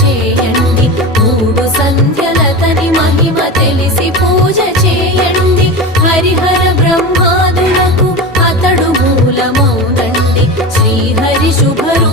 చేయండి. 3 సంధ్యలతని మహిమ తెలిసి పూజ చేయండి. హరిహర బ్రహ్మాదులకు అతడు మూలమౌనండి. శ్రీహరి శుభరూ